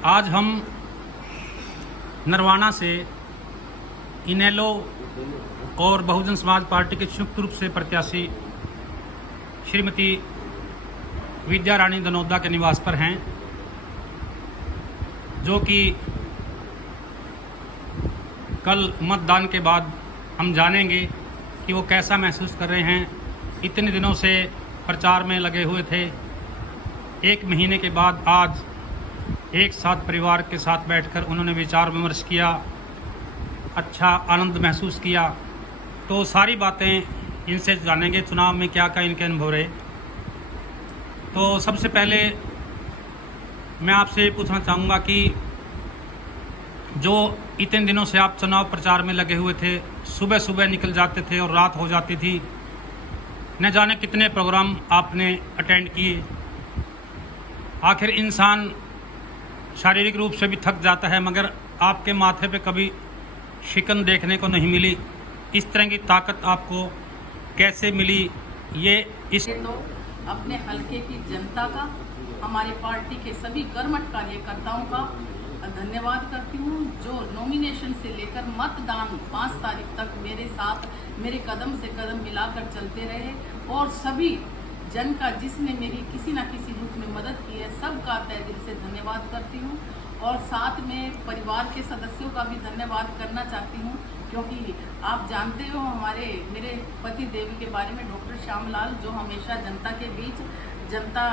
आज हम नरवाना से इनेलो और बहुजन समाज पार्टी के संयुक्त रूप से प्रत्याशी श्रीमती विद्या रानी दनोदा के निवास पर हैं, जो कि कल मतदान के बाद हम जानेंगे कि वो कैसा महसूस कर रहे हैं। इतने दिनों से प्रचार में लगे हुए थे, एक महीने के बाद आज एक साथ परिवार के साथ बैठकर उन्होंने विचार विमर्श किया, अच्छा आनंद महसूस किया। तो सारी बातें इनसे जानेंगे, चुनाव में क्या क्या इनके अनुभव रहे। तो सबसे पहले मैं आपसे ये पूछना चाहूँगा कि जो इतने दिनों से आप चुनाव प्रचार में लगे हुए थे, सुबह सुबह निकल जाते थे और रात हो जाती थी, न जाने कितने प्रोग्राम आपने अटेंड किए। आखिर इंसान शारीरिक रूप से भी थक जाता है, मगर आपके माथे पे कभी शिकन देखने को नहीं मिली। इस तरह की ताकत आपको कैसे मिली? ये इस तो अपने हलके की जनता का, हमारी पार्टी के सभी कर्मठ कार्यकर्ताओं का धन्यवाद करती हूँ, जो नॉमिनेशन से लेकर मतदान 5 तारीख तक मेरे साथ मेरे कदम से कदम मिलाकर चलते रहे। और सभी जन का जिसने मेरी किसी न किसी रूप में मदद की है, सबका तहे दिल से धन्यवाद करती हूँ। और साथ में परिवार के सदस्यों का भी धन्यवाद करना चाहती हूँ, क्योंकि आप जानते हो मेरे पति देवी के बारे में, डॉक्टर श्यामलाल, जो हमेशा जनता के बीच जनता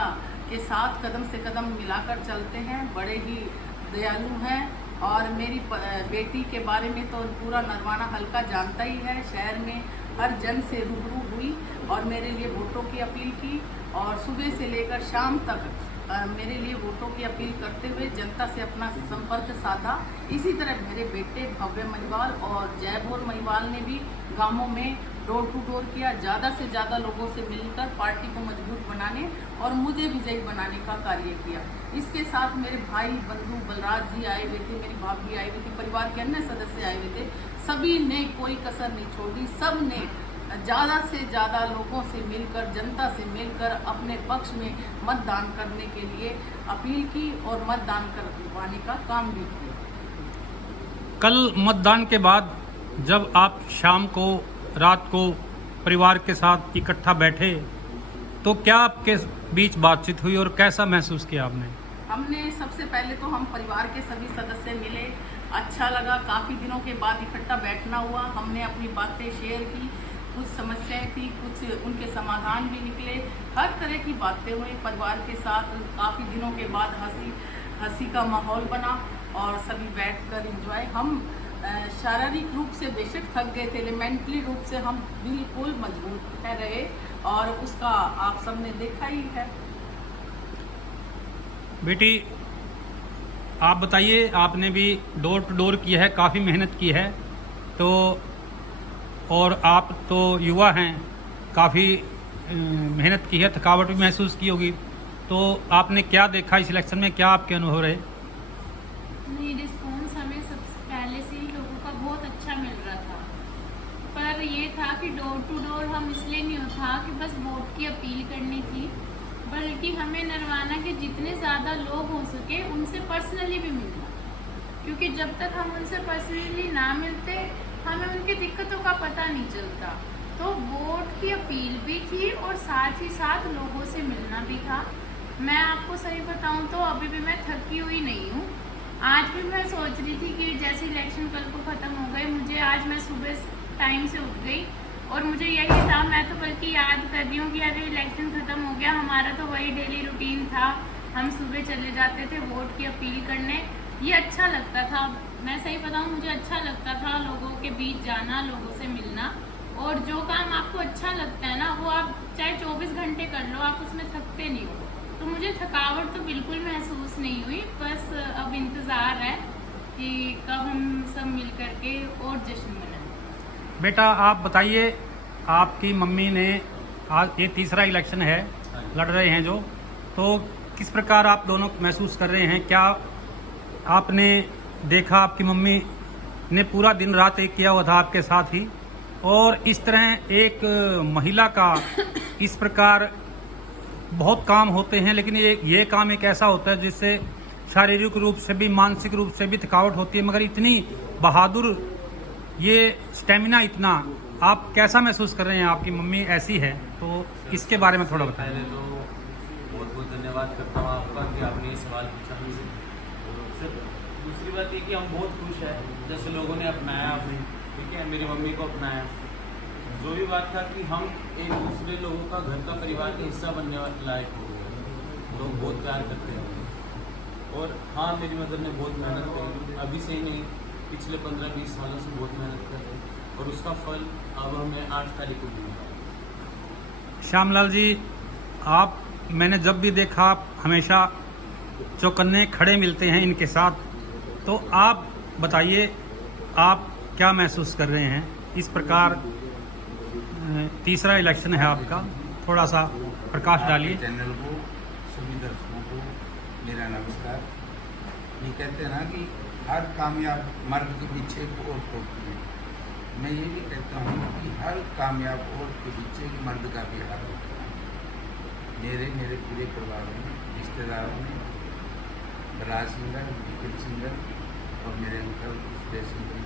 के साथ कदम से कदम मिलाकर चलते हैं, बड़े ही दयालु हैं। और मेरी बेटी के बारे में तो पूरा नरवाना हल्का जानता ही है। शहर में हर जन से रूबरू हुई और मेरे लिए वोटों की अपील की, और सुबह से लेकर शाम तक मेरे लिए वोटों की अपील करते हुए जनता से अपना संपर्क साधा। इसी तरह मेरे बेटे भव्य महिवाल और जयभोर महिवाल ने भी गांवों में डोर टू डोर किया, ज़्यादा से ज़्यादा लोगों से मिलकर पार्टी को मजबूत बनाने और मुझे विजयी बनाने का कार्य किया। इसके साथ मेरे भाई बंधु बलराज जी आए हुए थे, मेरी भाभी आई हुई थी, परिवार के अन्य सदस्य आए हुए थे। सभी ने कोई कसर नहीं छोड़ी, सब ने ज़्यादा से ज़्यादा लोगों से मिलकर, जनता से मिलकर अपने पक्ष में मतदान करने के लिए अपील की और मतदान करवाने का काम भी किया। कल मतदान के बाद जब आप शाम को, रात को परिवार के साथ इकट्ठा बैठे, तो क्या आपके बीच बातचीत हुई और कैसा महसूस किया आपने? हमने सबसे पहले तो हम परिवार के सभी सदस्य मिले, अच्छा लगा। काफ़ी दिनों के बाद इकट्ठा बैठना हुआ, हमने अपनी बातें शेयर की, कुछ समस्याएं थी, कुछ उनके समाधान भी निकले, हर तरह की बातें हुई परिवार के साथ। काफ़ी दिनों के बाद हंसी का माहौल बना और सभी बैठकर एंजॉय। हम शारीरिक रूप से बेशक थक गए थे, लेकिन मेंटली रूप से हम बिल्कुल मजबूत रहे, और उसका आप सबने देखा ही है। बेटी, आप बताइए, आपने भी डोर टू डोर किया है, काफ़ी मेहनत की है, तो और आप तो युवा हैं, काफ़ी मेहनत की है, थकावट भी महसूस की होगी, तो आपने क्या देखा इस इलेक्शन में? क्या आपके अनुभव रहे? नहीं, रिस्पॉन्स हमें सबसे पहले से ही लोगों का बहुत अच्छा मिल रहा था, पर ये था कि डोर टू डोर हम इसलिए नहीं था कि बस वोट की अपील करनी थी, बल्कि हमें नरवाना के जितने ज़्यादा लोग हो सके उनसे पर्सनली भी मिलना, क्योंकि जब तक हम उनसे पर्सनली ना मिलते हमें उनकी दिक्कतों का पता नहीं चलता। तो वोट की अपील भी थी और साथ ही साथ लोगों से मिलना भी था। मैं आपको सही बताऊं तो अभी भी मैं थकी हुई नहीं हूँ। आज भी मैं सोच रही थी कि जैसे इलेक्शन कल को ख़त्म हो गए, मुझे आज मैं सुबह टाइम से उठ गई और मुझे यही था, मैं तो बल्कि याद कर रही हूँ कि अरे इलेक्शन ख़त्म हो गया, हमारा तो वही डेली रूटीन था, हम सुबह चले जाते थे वोट की अपील करने। ये अच्छा लगता था, मैं सही बताऊँ, मुझे अच्छा लगता था लोगों के बीच जाना, लोगों से मिलना। और जो काम आपको अच्छा लगता है ना, वो आप चाहे 24 घंटे कर लो, आप उसमें थकते नहीं हो। तो मुझे थकावट तो बिल्कुल महसूस नहीं हुई, बस अब इंतज़ार है कि कब हम सब मिल करके और जश्न मनाएं। बेटा, आप बताइए, आपकी मम्मी ने आज ये तीसरा इलेक्शन है, लड़ रहे हैं जो, तो किस प्रकार आप दोनों महसूस कर रहे हैं? क्या आपने देखा आपकी मम्मी ने पूरा दिन रात एक किया हुआ था आपके साथ ही, और इस तरह एक महिला का इस प्रकार बहुत काम होते हैं, लेकिन ये काम एक ऐसा होता है जिससे शारीरिक रूप से भी मानसिक रूप से भी थकावट होती है, मगर इतनी बहादुर ये स्टेमिना इतना, आप कैसा महसूस कर रहे हैं? आपकी मम्मी ऐसी है तो इसके बारे में थोड़ा बताएं। पहले तो बहुत बहुत धन्यवाद करता हूँ आपका कि आपने ये सवाल पूछा मुझसे। सर दूसरी बात ये कि हम बहुत खुश हैं जैसे लोगों ने अपनाया हमें, ठीक है, मेरी मम्मी को अपनाया। जो भी बात था कि हम एक दूसरे लोगों का घर का परिवार का हिस्सा बनने लायक हो गए। लोग बहुत प्यार करते हैं और हाँ मेरी मदर ने बहुत मेहनत करी, अभी से ही नहीं पिछले 15-20 सालों से बहुत मेहनत कर रही है और उसका फल अब हमें 8 तारीख को मिला। श्यामलाल जी, आप मैंने जब भी देखा आप हमेशा चौकन्ने खड़े मिलते हैं इनके साथ, तो आप बताइए आप क्या महसूस कर रहे हैं? इस प्रकार तीसरा इलेक्शन है आपका, थोड़ा सा प्रकाश डालिए। चैनल को सभी दर्शकों को मेरा नमस्कार। ये कहते हैं ना कि हर कामयाब मर्द के पीछे एक औरत होती है। मैं ये भी कहता हूँ कि हर कामयाब औरत के पीछे एक मर्द का भी हाथ होता है। मेरे पूरे परिवार में, रिश्तेदारों में बराज सिंगर, निखिल सिंगर और मेरे uncle Suresh Singer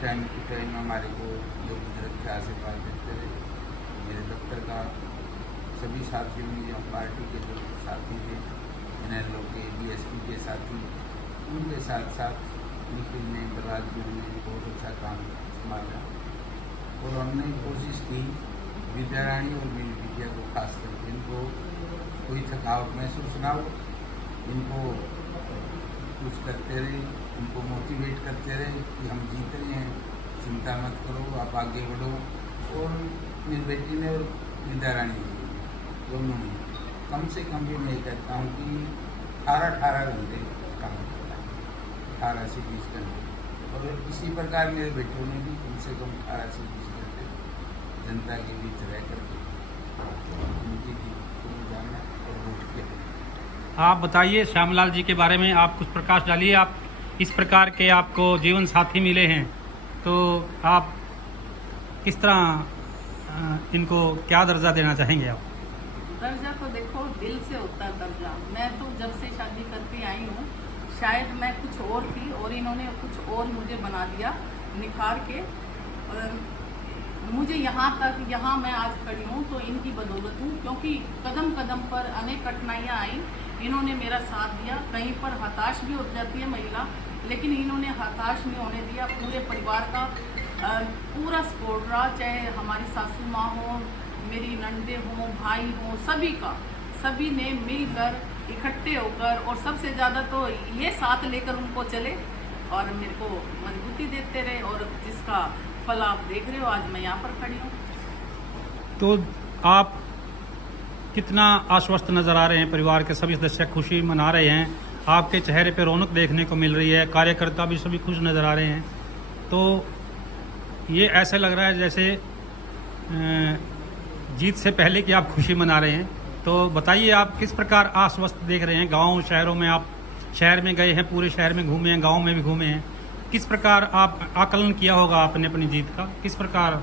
time to time हमारे को जो गुजरत के आशीर्वाद देते रहे। मेरे दफ्तर का सभी साथियों में जो पार्टी के जो साथी थे, NLO के, DSP के साथी, उनके साथ साथ निखिल ने, बराज ने बहुत अच्छा काम संभाला और हमने कोशिश की विद्या रानी और मेरी विद्या को खास करके इनको कोई थकावट महसूस ना हो, इनको कुछ करते रहे, उनको मोटिवेट करते रहे कि हम जीत रहे हैं, चिंता मत करो, आप आगे बढ़ो। और मेरी बेटी ने और विद्या रानी दोनों ने कम से कम भी मैं कहता हूँ कि 18 घंटे काम किया, 18 से 20 घंटे। और इसी प्रकार मेरे बेटों ने भी कम से कम 18 से 20 घंटे जनता के बीच रह करके उनकी जीत को जाना और वोट किया। आप बताइए श्यामलाल जी के बारे में, आप कुछ प्रकाश डालिए। आप इस प्रकार के आपको जीवन साथी मिले हैं तो आप किस तरह इनको क्या दर्जा देना चाहेंगे? आप दर्जा तो देखो दिल से होता है दर्जा। मैं तो जब से शादी करके आई हूँ, शायद मैं कुछ और थी और इन्होंने कुछ और मुझे बना दिया निखार के। मुझे यहाँ मैं आज खड़ी हूँ तो इनकी बदौलत हूँ, क्योंकि कदम कदम पर अनेक कठिनाइयाँ आई, इन्होंने मेरा साथ दिया। कहीं पर हताश भी हो जाती है महिला, लेकिन इन्होंने हताश नहीं होने दिया। पूरे परिवार का पूरा सपोर्ट रहा, चाहे हमारी सासू माँ हो, मेरी नंदे हों, भाई हों, सभी ने मिलकर इकट्ठे होकर और सबसे ज़्यादा तो ये साथ लेकर उनको चले और मेरे को मजबूती देते रहे, और जिसका फल आप देख रहे हो, आज मैं यहाँ पर खड़ी हूँ। तो आप कितना आश्वस्त नज़र आ रहे हैं? परिवार के सभी सदस्य खुशी मना रहे हैं, आपके चेहरे पे रौनक देखने को मिल रही है, कार्यकर्ता भी सभी खुश नज़र आ रहे हैं। तो ये ऐसे लग रहा है जैसे जीत से पहले की आप खुशी मना रहे हैं। तो बताइए आप किस प्रकार आश्वस्त देख रहे हैं? गाँव शहरों में आप शहर में गए हैं, पूरे शहर में घूमे हैं, गाँव में भी घूमे हैं, किस प्रकार आप आकलन किया होगा आपने अपनी जीत का? किस प्रकार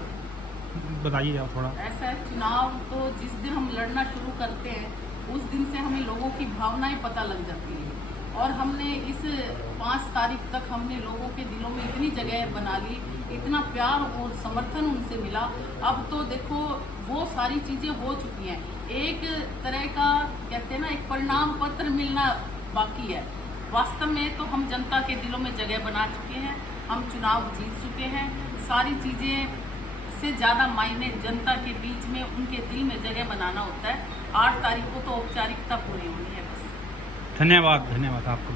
बताइए आप थोड़ा। ऐसा है, चुनाव तो जिस दिन हम लड़ना शुरू करते हैं उस दिन से हमें लोगों की भावनाएं पता लग जाती है, और हमने इस 5 तारीख तक हमने लोगों के दिलों में इतनी जगह बना ली, इतना प्यार और समर्थन उनसे मिला। अब तो देखो वो सारी चीज़ें हो चुकी हैं, एक तरह का कहते हैं ना, एक परिणाम पत्र मिलना बाकी है। वास्तव में तो हम जनता के दिलों में जगह बना चुके हैं, हम चुनाव जीत चुके हैं। सारी चीज़ें से ज़्यादा मायने जनता के बीच में, उनके दिल में जगह बनाना होता है। 8 तारीख को तो औपचारिकता पूरी होनी है बस। धन्यवाद आपको।